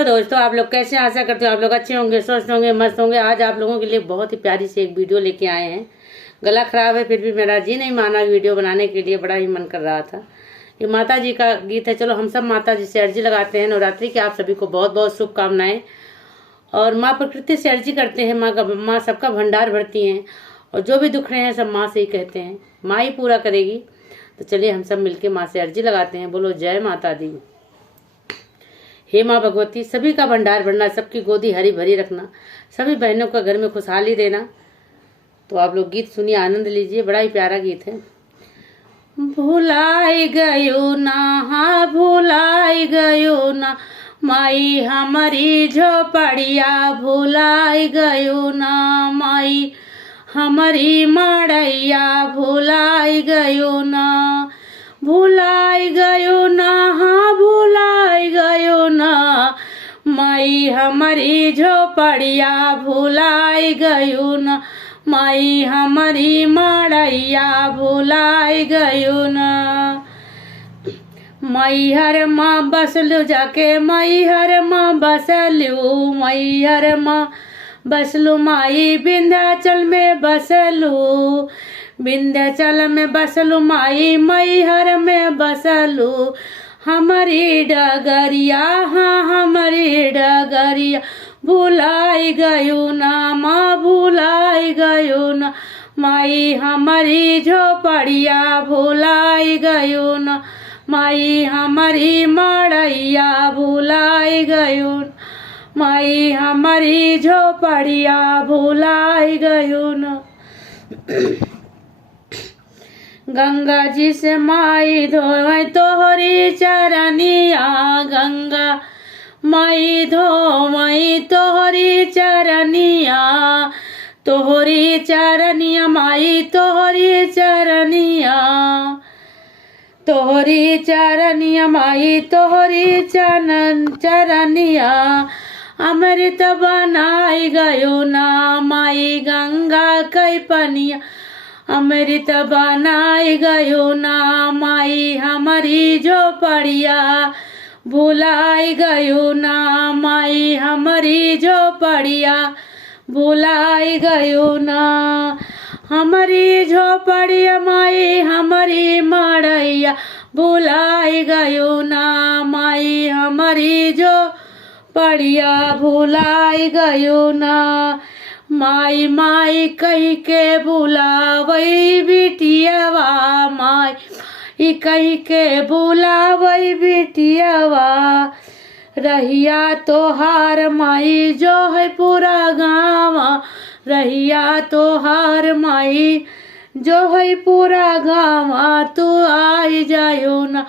तो दोस्तों, आप लोग कैसे, आशा करते हो आप लोग अच्छे होंगे, स्वस्थ होंगे, मस्त होंगे। आज आप लोगों के लिए बहुत ही प्यारी सी एक वीडियो लेके आए हैं। गला खराब है फिर भी मेरा जी नहीं माना वीडियो बनाने के लिए, बड़ा ही मन कर रहा था। ये माता जी का गीत है। चलो हम सब माता जी से अर्जी लगाते हैं। नवरात्रि की आप सभी को बहुत बहुत शुभकामनाएं। और माँ प्रकृति से अर्जी करते हैं। माँ सबका भंडार भरती हैं और जो भी दुख रहे हैं सब माँ से ही कहते हैं, माँ ही पूरा करेगी। तो चलिए हम सब मिलके माँ से अर्जी लगाते हैं। बोलो जय माता दी। हे माँ भगवती, सभी का भंडार भरना, सबकी गोदी हरी भरी रखना, सभी बहनों का घर में खुशहाली देना। तो आप लोग गीत सुनिए, आनंद लीजिए, बड़ा ही प्यारा गीत है। भुलाई गयो ना, हाँ भुलाई गयो ना, माई हमारी झोपड़िया भुलाई गयो ना, माई हमारी मड़ैया भुलाई गयो ना, भुलाई गयो ना, हाँ भुलाई गयो ना, माई हमारी झोपड़िया भुलाई गयो ना, माई हमारी मड़ैया भुलाई गयो ना। मैहर माँ बसलू जाके, मैहर माँ बसलू, मैहर माँ बसलू, माई विंध्याचल में बसलू, विंध्याचल में बसलू, माई मैहर में बसलू, हमारी डगरिया, हाँ हमारी डगरिया भुलाई गयो ना, माँ भुलाई गयो ना, माई हमारी झोपड़िया भुलाई गयो ना, माई हमारी मड़ैया भुलाई गयो ना, माई हमारी झोपड़िया भुलाई गयो ना। गंगा जी से माई धोए तोहरी चरनिया, गंगा माई धोई तोहरी चरनिया, तोहरी चरनिया माई तोहरी चरनिया, तोहरी चरनिया माई तोहरी चरनिया, अमृत बनाई गयो ना, माई गंगा कई पनिया, अमृत बनाई गयो ना, माई हमारी झोपड़िया भुलाई गयो ना, माई हमारी झोपड़िया भुलाई गयो ना, हमारी झोपड़िया माई हमारी मड़ैया भुलाई गयो ना, माई हमारी झोपड़िया भुलाई गयो ना, माई माई कही के बुलावई बिटियावा, माई कही के बुलावई बिटियावा, रहिया तोहार माई जो है पूरा गाँवा, रहिया तोहार माई जो है पूरा गाँवा, तू आई जायो ना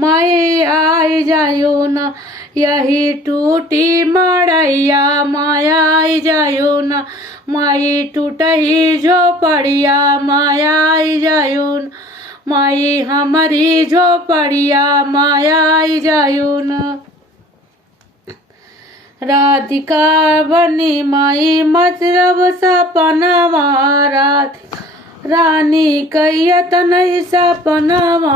माई आई जायो ना, यही टूटी मड़ैया माया आई जायो ना, माई टूटही झोपड़िया माया आई जायो ना, माई हमारी झोपड़िया माया आई जायो ना। राधिका बनी माई मतलब सपनावा, रानी कई यतनई सपनावा,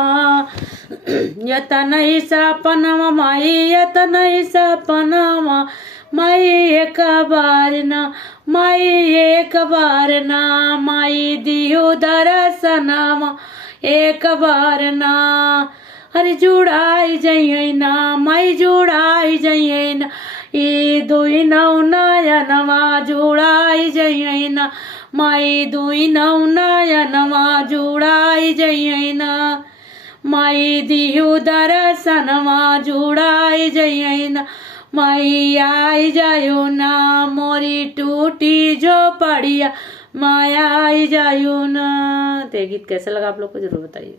यतनई सपनावा माई यतनई सपनावा, माई एक बार ना, माई एक बार ना, माई दियो दर्शनावा एक बार ना, अरे जुड़ाई जइए ना माई जुड़ाई जइए ना, ई दुई नौ नयनवा जुड़ाई जइए ना, माई दुई नौ नयनवा जुड़ाई जइए ना, माई दिहु दर्शनवा जुड़ाई जइए ना, माई आई जायो ना, मोरी टूटी झोपड़िया माया आई जायो ना। तो ये गीत कैसा लगा आप लोग को जरूर बताइए।